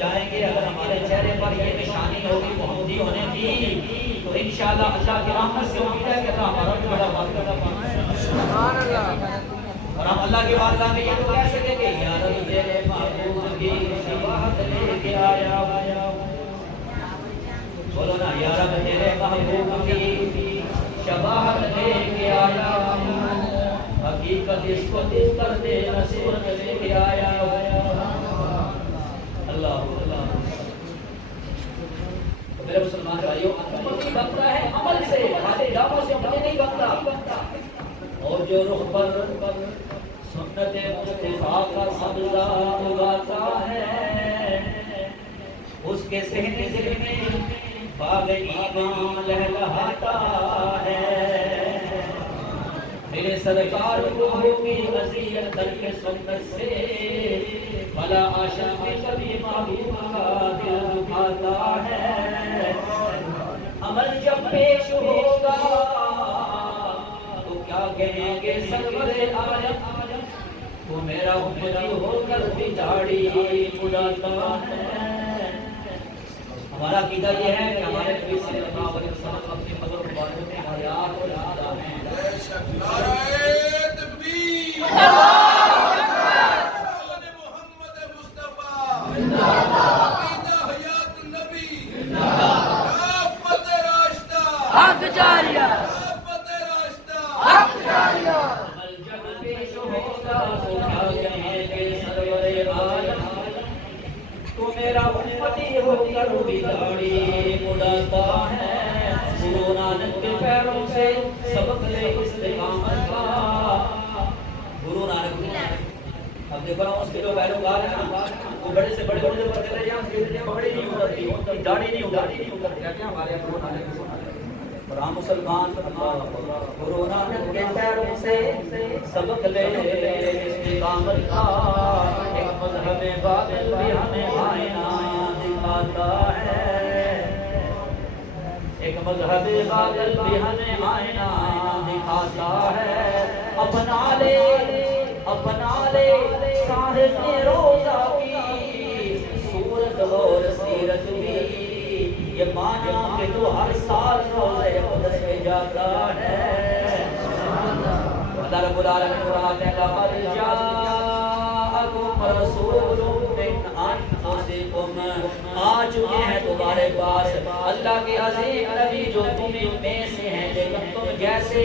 جائیں گے اگر ہمارے چہرے پر یہ نشانی ہوگی محمدی ہونے کی تو انشاءاللہ اللہ کی رحمت سے امید ہے کہ اللہ ہمارا بھی بڑا بات سبحان اللہ. اور ہم اللہ کی بارگاہ میں یہ تو کہہ سکیں گے یا رب تیرے محبوب کی شفاعت لے کے آیا. بولو نا یا رب تیرے محبوب کی شفاعت لے کے آیا. حقیقت اس کو دل کر دے رسول لے کے آیا. اللہ میرے مسلمان بھائیوں امتی بنتا ہے عمل سے خالی دعووں سے امتی نہیں بنتا. اور جو رخ پر سنت مصطفیٰ کا سبزہ اگاتا ہے اس کے صحن دل میں باغ ایمان لہلہاتا ہے. میرے سرکار کو ہوگی اذیت کر کے سنت سے بھلا عاشق کبھی محبوب کا دل دکھاتا ہے. عمل جب پیش ہوگا تو کیا کہیں گے سرور عالم تو میرا امتی ہو کر بھی داڑھی اڑاتا ہے. ہمارا عقیدہ یہ ہے کہ ہمارے نبی صلی اللہ علیہ وسلم اپنی قدر مبارک میں حیات اور زندہ ہیں. نعرہ تکبیر محمد مصطفیٰ زندہ باد. عقیدہ حیات النبی زندہ باد. خلافت راشدہ حق جاریہ. خلافت راشدہ حق جاریہ. عمل جب پیش ہوگا تو کیا کہیں گے سرور عالم تو میرا امتی ہو کر بھی داڑھی اڑاتا ہے. گرو نانک کے پیروں سے سبق لے استقامت کا. گرو نانک اب دیکھو نا اس کے جو پیروکار ہیں نا وہ بڑے سے بڑے بڑے پر چلے جائیں پگڑی نہیں اترتی داڑھی نہیں اترتی کہتے ہیں ہمارے گرو نانک اور ہم مسلمان گرو نانک کے پیروں سے سبق لے استقامت کا. ایک مذہب باطل بھی ہمیں آئینہ دکھاتا ہے. ایک مذہب باطل بھی ہمیں آئینہ دکھاتا ہے. اپنا لے صاحب روزہ کی صورت اور سیرت بھی یہ مانا کہ تو ہر سال روزے اقدس میں جاتا ہے. اللہ رب العالمین فرماتے ہیں لقد جاءکم رسول من انفسکم. آ چکے ہیں تمہارے پاس اللہ کے عظیم نبی جو تم میں سے ہیں لیکن تم جیسے.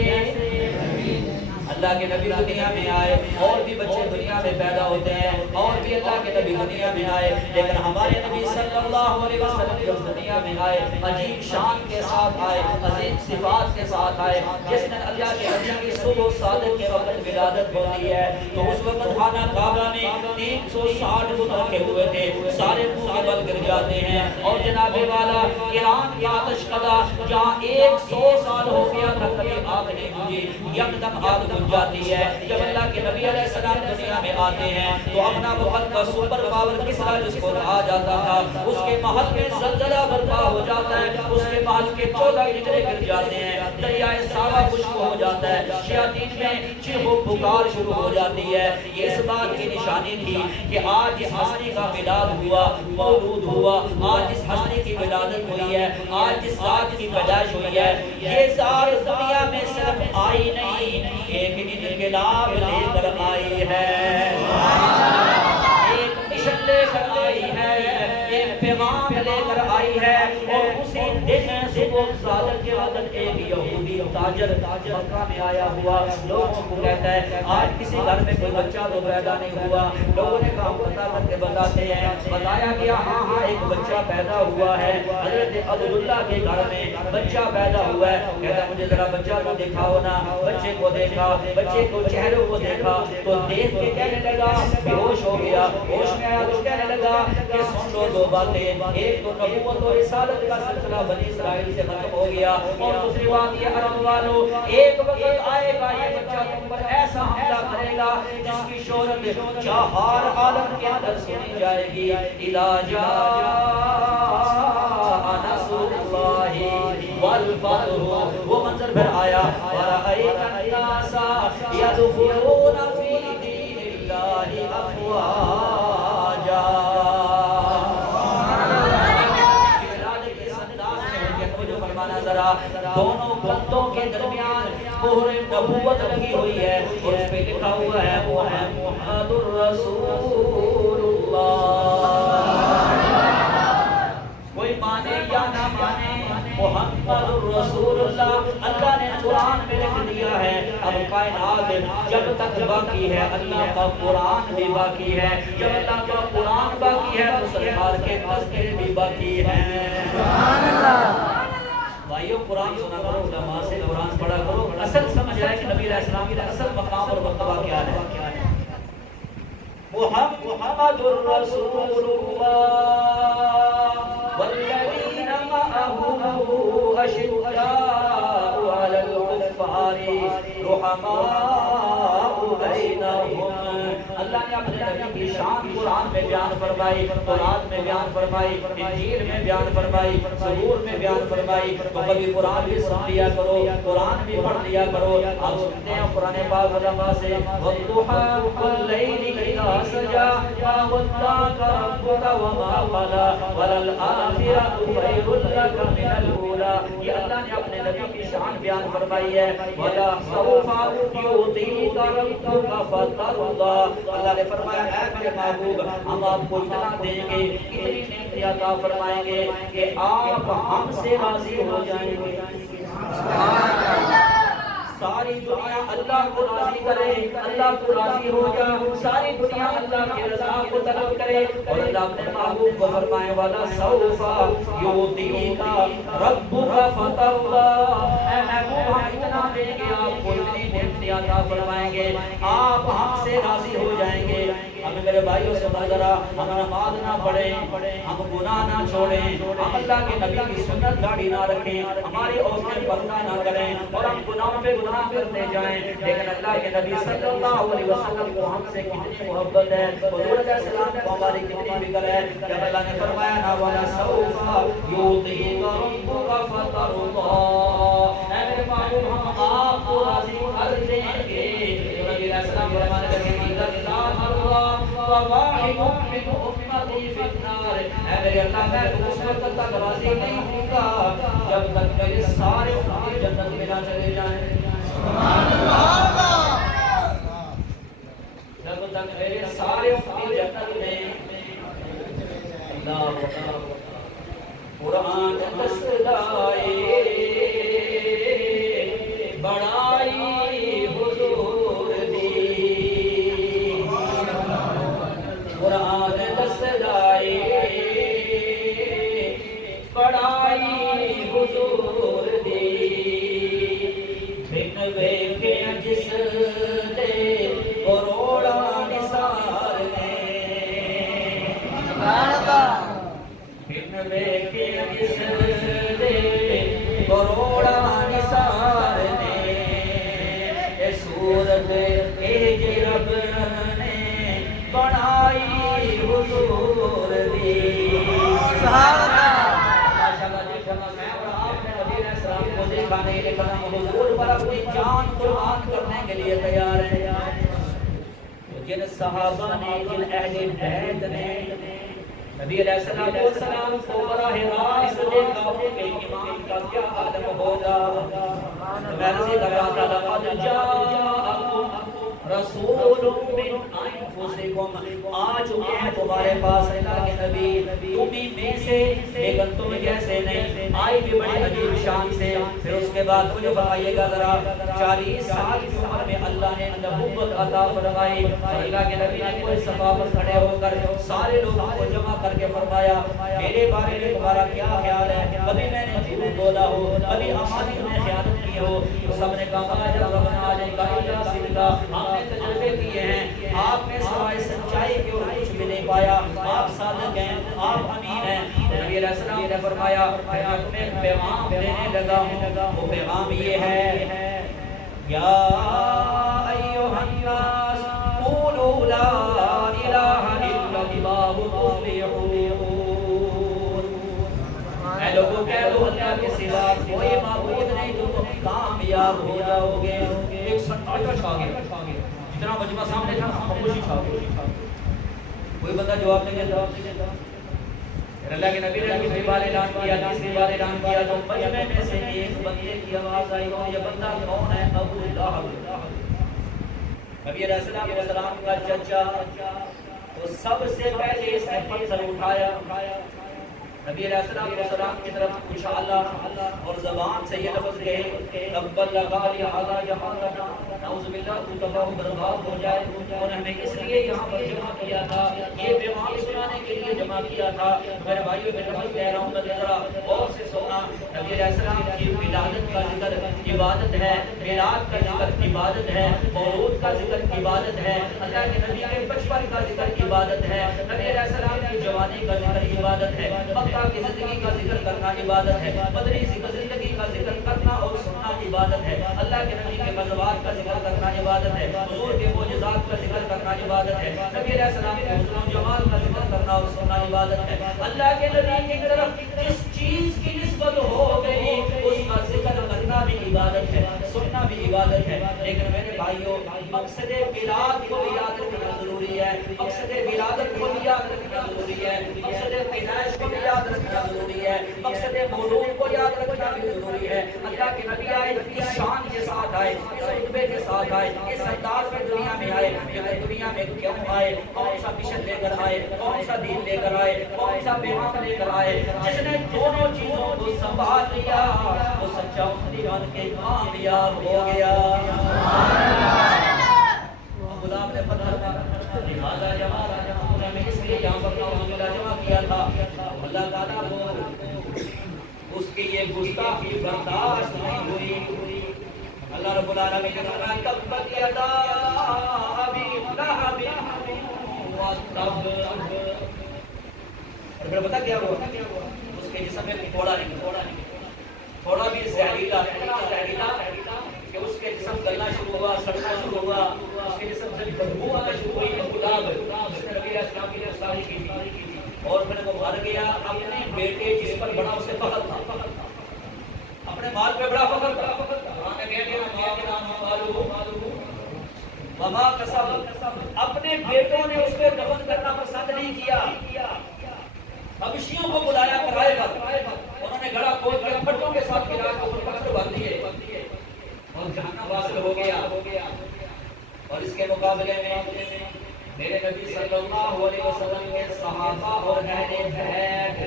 اللہ کے نبی دنیا میں آئے اور بھی بچے دنیا میں پیدا ہوتے ہیں اور بھی اللہ کے نبی دنیا میں آئے لیکن ہمارے نبی صلی اللہ علیہ وسلم جب دنیا میں آئے عجیب شان کے ساتھ آئے عظیم صفات کے ساتھ آئے. جس نے اللہ کے نبی کی صبح صادق کے وقت ولادت ہوتی ہے تو اس وقت خانہ کعبہ میں 360 بت رکھے ہوئے تھے. سارے منہ کے بل گر جاتے ہیں اور جناب والا ایران کی آتش قضا جہاں 100 سال ہو گیا تھا کبھی آگ نہیں بجھی یکدم آگ بجھ جاتی ہے. جب اللہ کے نبی علیہ السلام دنیا میں آتے ہیں تو اپنا وقت کا سپر پاور کسرا جس کو کہا جاتا تھا اس کے محل میں زلزلہ برپا ہو جاتا ہے. اس کے محل کے 14 ہجرے گر جاتے ہیں. دریائے ساوا خشک ہو جاتا ہے. شیاطین میں چیخ و پکار شروع ہو جاتی ہے. یہ اس بات کی نشانی تھی کہ آج اس ہستی کا میلاد ہوا مولود ہوا. آج اس ہستی کی ولادت ہوئی ہے. آج اس ذات کی پیدائش ہوئی ہے. یہ ذات دنیا میں صرف آئی نہیں ایک انقلاب لے کر آئی ہے. ایک مشن لے کر آئی ہے. ایک پیغام لے کر آئی ہے. اور اسی دن صبح صادق کے وقت ایک یہودی تاجر مکہ میں آیا ہوا لوگوں کو کہتا ہے آج کسی گھر میں کوئی بچہ تو پیدا نہیں ہوا. لوگوں نے کہا پتہ کر کے بتاتے ہیں. بتایا گیا ہاں ایک بچہ پیدا ہوا ہے. حضرت عبداللہ کے گھر میں بچہ پیدا ہوا ہے. کہتا ہے مجھے ذرا بچہ کو دکھاؤ نا. بچے کو دیکھا بچے کو چہروں کو دیکھا تو دیکھ کے کہنے لگا بے ہوش ہو گیا. ہوش میں آیا تو کہنے لگا کہ سن لو دو باتیں. ایک تو نبوت و رسالت کا سلسلہ بنی اسرائیل سے ختم ہو گیا اور دوسری بات یہ عرب والوں ایک وقت آئے گا یہ بچہ تم پر ایسا حملہ کرے گا جس کی شہرت چہار عالم کے اندر سنی جائے گی. اذا جاء نصر اللہ والفتح وہ منظر پھر آیا. ورأیت الناس يدخلون في دین اللہ افواجا. مہر نبوت لگی ہوئی ہے اور اس پہ لکھا ہوا ہے محمد الرسول اللہ. کوئی مانے یا نہ مانے محمد الرسول اللہ اللہ نے قرآن میں لکھ دیا ہے. اب کائنات جب تک باقی ہے اللہ کا قرآن بھی باقی ہے. جب اللہ کا قرآن باقی ہے تو سرکار کے تذکرے بھی باقی ہیں. سبحان اللہ. بھائیو قرآن سنا کرو علماء سے قرآن پڑھا کرو اصل سمجھ آئے کہ نبی علیہ السلام کا اصل مقام اور مرتبہ کیا ہے. محمد الرسول اللہ والذین معه اشداء علی الکفار رحماء بینہم. اللہ نے اپنے نبی کی شان قرآن میں بیان فرمائی, تورات میں بیان فرمائی, انجیل میں بیان فرمائی, زبور میں بیان فرمائی. تو کبھی قرآن بھی سن لیا کرو, قرآن بھی پڑھ لیا کرو. آپ سنتے ہیں قرآن پاک علماء سے والضحى واللیل اذا سجى ما ودعك ربك وما قلى وللآخرة خير لك من الأولى. یہ اللہ نے اپنے نبی کی شان بیان فرمائی ہے. وَلَسَوْفَ يُعْطِيكَ رَبُّكَ فَتَرْضَىٰ. اللہ نے فرمایا اے میرے محبوب ہم آپ کو اتنا دیں گے, اتنی نعمتیں عطا فرمائیں گے کہ آپ ہم سے راضی ہو جائیں گے. ساری دنیا اللہ کو راضی کرے, اللہ کو راضی ہو جا, ساری دنیا اللہ کی رضا کو طلب کرے. اور اللہ اپنے محبوب کو فرمائے والا سوف یعطیک ربک فترضیٰ. اے محبوب ہم اتنا دیں گے آپ کو, اتنی نعمتیں عطا فرمائیں گے آپ ہم سے راضی ہو جائیں گے. ہمیں میرے بھائیوں سے ذرا ہم نماز نہ پڑھیں, ہم گناہ نہ چھوڑیں, ہم اللہ کے نبی کی سنت داڑھی نہ رکھیں, ہماری عورتیں پردہ نہ کریں اور ہم گناہوں پہ گناہ کرتے جائیں. لیکن اللہ کے نبی صلی اللہ علیہ وسلم کو ہم سے کتنی محبت ہے, حضور علیہ السلام کو ہماری کتنی فکر ہے. جب اللہ نے فرمایا نا وَلَسَوْفَ يُعْطِيكَ رَبُّكَ فَتَرْضَىٰ. اے میرے محبوب ہم آپ کو راضی کر دیں گے. نبی علیہ السلام فرمانے لگے وواحد من امتی فی النار. اے میرے اللہ میں اس وقت تک راضی نہیں ہوں گا جب تک میرے سارے امتی جنت میں نہ چلے جائیں. سبحان اللہ. جب تک میرے سارے امتی جنت میں. اللہ قرآن دستائے بڑائی حضور دی, قرآن دستائے بڑائی حضور دی. بن ویکھے جس دے کروڑا نثار نے, بن ویکھے جس دے کروڑا نثار نے. اے صورت اے جے رب نے بنائی حضور دی. سبحان اللہ. ماشاءاللہ دیکھا میں اور آپ نے نبی علیہ السلام کو دیکھا نہیں, لیکن ہم حضور پر اپنی جان قربان کرنے کے لیے تیار ہیں. جن صحابہ نے, جن اہل بیت نے نبی علیہ السلام کو براہ راست دیکھا کہ ایمان کا کیا عالم ہوگا. میں سے کہا تھا لقد جاءکم رسول من انفسکم, آ چکے ہیں تمہارے پاس اللہ کے نبی تمہیں میں سے, لیکن تم جیسے نہیں, آئی بھی بڑی عجیب شان سے. پھر اس کے بعد مجھے بتائیے گا ذرا 40 سال کی عمر میں اللہ نے نبوت عطا فرمائی. اللہ کے نبی نے کوئی صفا پر کھڑے ہو کر سارے لوگوں کو جمع کر کے فرمایا میرے بارے میں تمہارا کیا خیال ہے, کبھی میں نے جھوٹ بولا ہو, کبھی امانت میں خیانت کی ہو. تو سب نے کہا ربنا علیک الا صدقا, ہم نے تجربے کیے ہیں, آپ نے سوائے سچائی کے اور کچھ بھی نہیں پایا, آپ صادق ہیں, آپ امین ہیں. نبی علیہ السلام نے فرمایا میں تمہیں پیغام دینے لگا ہوں, وہ پیغام یہ ہے یا ایھا الناس قولوا لا الہ الا اللہ تفلحون. اے لوگوں کہہ دو اللہ کے سوا کوئی معبود نہیں تو تم کامیاب ہو جاؤ گے. ایک سناٹا چھا گیا, جتنا مجمع سامنے تھا خاموشی چھا گئی. کوئی بندہ جواب نہیں دیتا. اللہ کے نبی نے دوسری بار اعلان کیا، تیسری بار اعلان کیا تو مجمع میں سے ایک بندے کی آواز آئی، اور یہ بندہ کون ہے؟ ابو لہب۔ نبی علیہ السلام کا چچا، تو سب سے پہلے اس نے پتھر اٹھایا، نبی علیہ السلام کی طرف اچھالا اور زبان سے یہ لفظ کہے تبت لگا لہذا جہاں نعوذ باللہ تو تباہ و برباد ہو جائے، اور ہمیں اس لیے یہاں پر جمع کیا تھا، یہ پیغام سنانے کے لیے جمع کیا تھا۔ میرے بھائیوں میں لفظ کہہ رہا ہوں، ذرا غور سے سننا۔ نبی علیہ السلام کی ولادت کا ذکر عبادت ہے، میلاد کا ذکر عبادت ہے، مولود کا ذکر عبادت ہے، اللہ کے نبی کے بچپن کا ذکر عبادت ہے، نبی علیہ السلام کی جوانی کا ذکر عبادت ہے، مکہ کی زندگی کا ذکر کرنا عبادت ہے، مدنی زندگی کا ذکر کرنا اور سننا عبادت ہے، اللہ کے نبی کے غزوات کا ذکر کرنا عبادت ہے، حضور کے معجزات کا ذکر کرنا عبادت ہے، نبی علیہ السلام کے حسن و جمال کا ذکر کرنا اور سننا عبادت ہے۔ اللہ کے نبی کی طرف جس چیز کی نسبت ہو گئی اس کا ذکر کرنا بھی عبادت ہے، سننا بھی عبادت ہے۔ لیکن میرے بھائیوں، مقصد میلاد کو بھی یاد رکھنا ضروری ہے، مقصد ولادت کو بھی یاد رکھنا ضروری ہے، مقصد پیدائش کو بھی یاد رکھنا ضروری ہے، مقصد مولود کو یاد رکھنا بھی ضروری ہے۔ اللہ کے نبی آئے اس شان کے ساتھ آئے، اس رتبے کے ساتھ آئے، اس انداز میں دنیا میں آئے، لیکن دنیا میں کیوں آئے، کون سا مشن لے کر آئے، کون سا دین لے کر آئے، کون سا پیغام لے کر آئے؟ جس نے دونوں چیزوں کو سنبھال لیا وہ سچا امتی بن کے کامیاب ہو گیا۔ غلام نے پتھر مارا، لہذا جمع میں اس لیے یہاں پر جمع کیا تھا، اللہ تعالیٰ کو اس کی یہ گستاخی برداشت نہیں ہوئی۔ اللہ رب العالمین نے فرمایا تبت یدا ابی لہب وتب، اور پھر پتہ کیا ہوا؟ اس کے جسم میں پھوڑا نکلا، پھوڑا بھی زہریلا، اتنا زہریلا کہ اس کے جسم گلنا شروع ہوا، سڑنا شروع ہوا، اس کے جسم سے بدبو آنا شروع ہوئی، گلاب جس نے نبی علیہ السلام کی گستاخی کی تھی، اور پھر وہ مر گیا۔ اپنے بیٹے جس پر بڑا اسے فخر تھا، اپنے مال پہ بڑا فخر تھا، قرآن نے کہہ دیا ماں کے نام مالو وما کسب، اپنے بیٹوں نے اس کو دفن کرنا پسند نہیں کیا، حبشیوں کو بلایا کرائے پر، انہوں نے گڑا کھود کر پھٹوں کے ساتھ گرا کے اوپر پتھر باندھ دیے اور جہنم واصل ہو گیا۔ اور اس کے مقابلے میں میرے نبی صلی اللہ علیہ وسلم کے صحابہ اور اہل بیت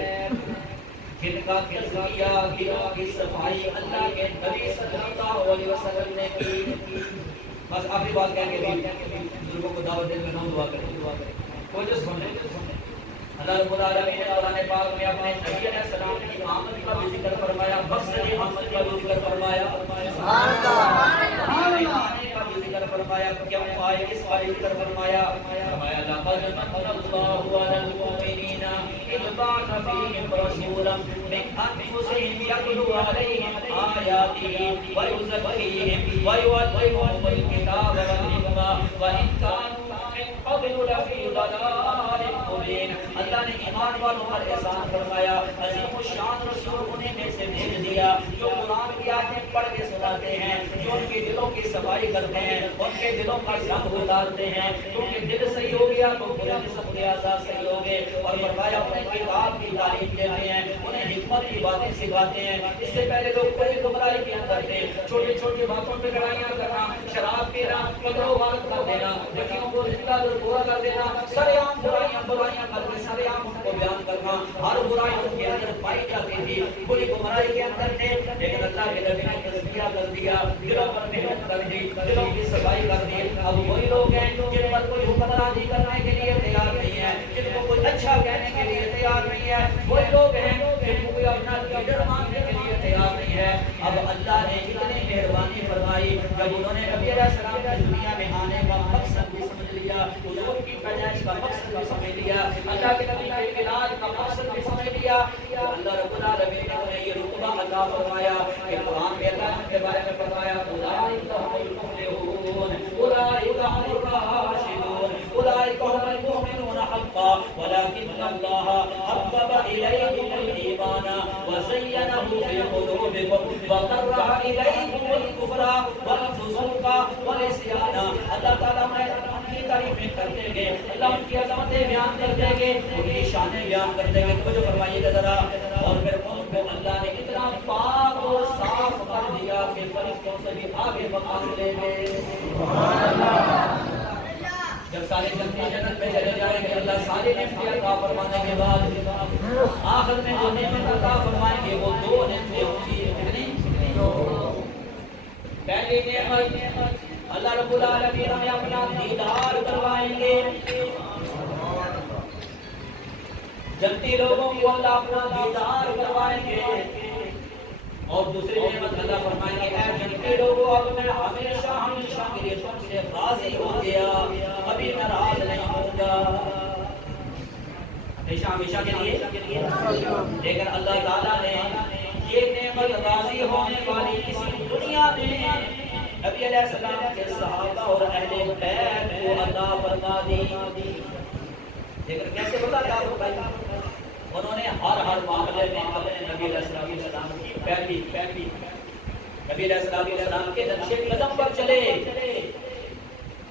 جن کا تزکیہ، گروہ کی صفائی اللہ کے نبی صلی اللہ علیہ وسلم نے کی۔ بس آخری بات کہہ کے بزرگوں کو دعوت دے کر دعا کریں، کوئی جو سن لیں۔ اللہ رب العالمین نے قرآن پاک میں اپنے نبی علیہ السلام کی آمد کا بھی ذکر فرمایا، مقصد آمد کا بھی ذکر فرمایا، سبحان اللہ، آنے کا بھی ذکر فرمایا، کیوں آئے اس کا بھی ذکر فرمایا۔ فرمایا لقد من اللہ علی المؤمنین اذ بعث فیہم رسولا من انفسہم یتلو علیہم آیاتہ ویزکیہم ویعلمہم الکتاب والحکمہ وإن کانوا من قبل لفی ضلال مبین۔ اللہ نے ایمان والوں پر احسان فرمایا، عظیم الشان رسول انہیں میں سے بھیج دیا جو قرآن کی آیتیں پڑھ کے سناتے ہیں، جو ان کے دلوں کی صفائی کرتے ہیں، ان کے دلوں کا زنگ اتارتے ہیں، کیونکہ دل صحیح ہو گیا تو پورے جسم کے اعضاء صحیح ہو گئے۔ اور فرمایا اپنے کتاب کی تعلیم دیتے ہیں، انہیں حکمت کی باتیں سکھاتے ہیں۔ اس سے پہلے لوگ بڑی گمراہی کے اندر تھے، چھوٹی چھوٹی باتوں پہ لڑائیاں کرنا، شراب پینا، قتل و غارت کر دینا، بچیوں کو زندہ پورا کر دینا، سر عام برائیاں کرنا، سر عام ان کو بیان کرنا، ہر برائی ان کے اندر پائی جاتی تھی، بری گمراہی کے اندر تھے۔ لیکن اللہ کے نبی نے تزکیہ کر دیا، دلوں پر محنت کر دی، دلوں کی صفائی کر دی۔ اب وہی لوگ ہیں جن پر کوئی حکمرانی کرنے کے لیے تیار نہیں ہے، جن کو کوئی اچھا کہنے کے لیے تیار نہیں ہے، وہی لوگ ہیں جن کو کوئی اپنا لیڈر ماننے کے لیے تیار نہیں ہے۔ اب اللہ نے اتنی مہربانی فرمائی جب انہوں نے نبی علیہ السلام کی دنیا میں آنے کا مقصد بھی سمجھ لیا، حضور کی پیدائش کا مقصد بھی سمجھ لیا، اللہ کے نبی کے علاج کا مقصد بھی سمجھ لیا، تو اللہ رب العالمین نے انہیں یہ رتبہ عطا فرمایا کہ قرآن میں اللہ نے ان کے بارے میں فرمایا اولئک هم المفلحون اولئک هم الراشدون اولئک هم المؤمنون حقا ولكن الله حبب اليكم الايمان وزينه في قلوبكم وكره اليكم الكفر والفسوق والعصيان۔ اللہ تعالیٰ نے تعریفیں کرتے گئے, اللہ ان کی عظمتیں بیان کرتے گئے, ان کی شانیں بیان کرتے گئے. تو جو فرمائیے گا ذرا, اور پھر ان کو اللہ نے اتنا پاک اور صاف کر دیا کہ فرشتوں سے بھی آگے مقام لے گئے. جب سارے جنتی جنت میں چلے جائیں گے, اللہ سارے نعمتیں عطا فرمانے کے بعد آخر میں جو نعمت عطا فرمائیں گے وہ دو نعمتیں ہوں گی. پہلی نعمت اللہ رب العالمین ہمیں اپنا دیدار کروائیں گے. جنتی لوگوں کو اللہ اپنا دیدار کروائیں گے. اور دوسری نعمت اللہ فرمائیں گے, اے جنتی لوگوں, اب میں ہمیشہ ہمیشہ کے لیے تم سے راضی ہو گیا, کبھی ناراض نہیں ہوں گا. ہمیشہ ہمیشہ کے لیے. لیکن اللہ تعالیٰ نے یہ نعمت راضی ہونے والی کسی دنیا میں نبی علیہ السلام کے صحابہ اور اہل بیت کو عطا فرما دی. لیکن کیسے بتا عطا فرمائی؟ انہوں نے ہر معاملے میں اپنے نبی علیہ السلام کی پیروی, نبی علیہ السلام کے نقش قدم پر چلے.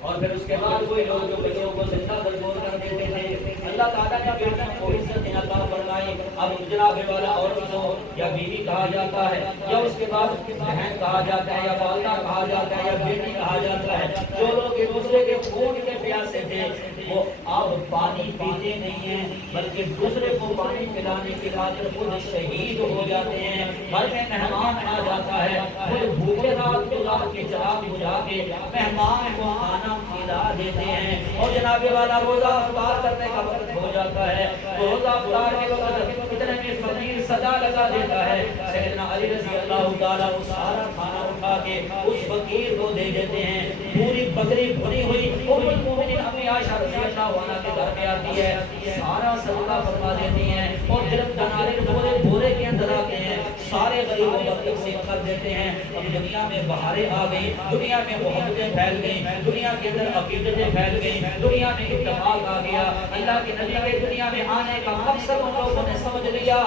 اور پھر اس کے بعد کوئی لوگ جو بچوں کو زندہ درگور کر دیتے تھے, اللہ تعالیٰ نے بیٹوں کو عزت عطا فرمائی. اب جناب والا عورت ہو یا بیوی کہا جاتا ہے, یا اس کے بعد بہن کہا جاتا ہے, یا والدہ کہا جاتا ہے, یا بیٹی کہا جاتا ہے. جو لوگ ایک دوسرے کے خون کے پیاسے تھے وہ اب پانی پیتے نہیں ہیں, بلکہ دوسرے کو پانی پلانے کے بعد خود شہید ہو جاتے ہیں. گھر میں مہمان آ جاتا ہے, خود بھوکے رات گزار کے چراغ بجھا کے مہمان کو کھانا کھلا دیتے ہیں. اور جناب والا روزہ افطار کرنے کا وقت ہو جاتا ہے, روزہ افطار کے وقت اتنے میں فقیر صدا لگا دیتا ہے. سیدنا علی رضی اللہ تعالیٰ وہ سارا کھانا اٹھا کے اس فقیر کو دے دیتے ہیں. پوری بکری بھری ہوئی ام المومنین امی عائشہ رضی اللہ عنہا کے گھر میں آتی ہے, سارا صدقہ فرما دیتی ہیں. اور جب دنانے پورے بورے کے اندر آتے ہیں, سارے غریبوں کو تقسیم کر دیتے ہیں. اب دنیا میں بہاریں آ گئی, دنیا میں محبتیں پھیل گئیں, دنیا کے اندر عقیدتیں پھیل گئیں, دنیا میں اتفاق آ گیا. اللہ کے نبی کے دنیا میں آنے کا مقصد ان لوگوں نے سمجھ لیا.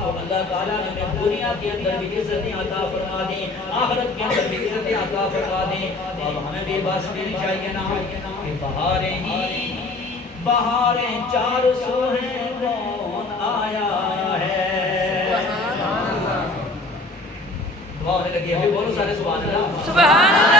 تو اللہ تعالیٰ نے دنیا کے اندر بھی عزتیں عطا فرما دی, آخرت کے اندر بھی عزتیں عطا فرما دی. اب ہمیں بھی بات سننی چاہیے نا کہ بہاریں ہی بہاریں چار سو ہیں, کون آیا ہے. دعا ہونے لگی ہے, ابھی بولو سارے سبحان اللہ.